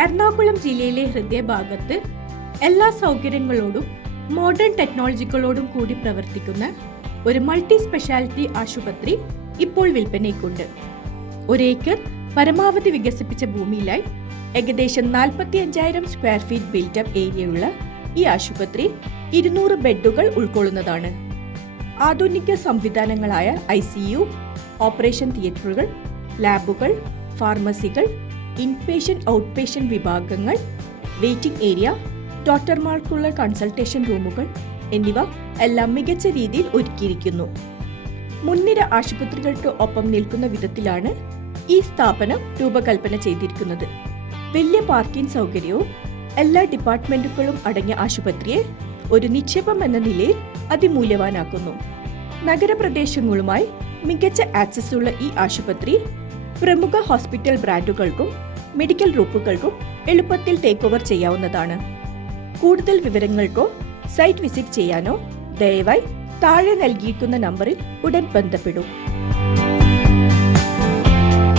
എറണാകുളം ജില്ലയിലെ ഹൃദയഭാഗത്ത് എല്ലാ സൗകര്യങ്ങളോടും മോഡേൺ ടെക്നോളജികളോടും കൂടി പ്രവർത്തിക്കുന്ന ഒരു മൾട്ടി സ്പെഷ്യാലിറ്റി ആശുപത്രി ഇപ്പോൾ വിൽപ്പനയ്ക്കുണ്ട്. 1 ഏക്കർ പരമാവധി വികസിപ്പിച്ച ഭൂമിയിലായി ഏകദേശം 45,000 സ്ക്വയർ ഫീറ്റ് ബിൽഡപ്പ് ഏരിയയുള്ള ഈ ആശുപത്രി 200 ബെഡുകൾ ഉൾക്കൊള്ളുന്നതാണ്. ആധുനിക സംവിധാനങ്ങളായ ICU, ഓപ്പറേഷൻ തിയേറ്ററുകൾ, ലാബുകൾ, ഫാർമസികൾ, ഇൻപേഷ്യന്റ് ഔട്ട്പേഷ്യന്റ് വിഭാഗങ്ങൾ, വെയിറ്റിംഗ് ഏരിയ, ഡോക്ടർമാർക്കുള്ള കൺസൾട്ടേഷൻ റൂമുകൾ എന്നിവ എല്ലാം മികച്ച രീതിയിൽ ഒരുക്കിയിരിക്കുന്നു. മുൻനിര ആശുപത്രികൾക്ക് ഒപ്പം നിൽക്കുന്ന വിധത്തിലാണ് ഈ സ്ഥാപനം രൂപകൽപ്പന ചെയ്തിരിക്കുന്നത്. വലിയ പാർക്കിംഗ് സൗകര്യവും എല്ലാ ഡിപ്പാർട്ട്മെന്റുകളും അടങ്ങിയ ആശുപത്രിയെ ഒരു നിക്ഷേപം എന്ന നിലയിൽ അതിമൂല്യവാനാക്കുന്നു. നഗരപ്രദേശങ്ങളുമായി മികച്ച ആക്സസ് ഉള്ള ഈ ആശുപത്രി പ്രമുഖ ഹോസ്പിറ്റൽ ബ്രാൻഡുകൾക്കും മെഡിക്കൽ ഗ്രൂപ്പുകൾക്കും എളുപ്പത്തിൽ ടേക്ക് ഓവർ ചെയ്യാവുന്നതാണ്. കൂടുതൽ വിവരങ്ങൾക്കോ സൈറ്റ് വിസിറ്റ് ചെയ്യാനോ ദയവായി താഴെ നൽകിയിരിക്കുന്ന നമ്പറിൽ ഉടൻ ബന്ധപ്പെടൂ.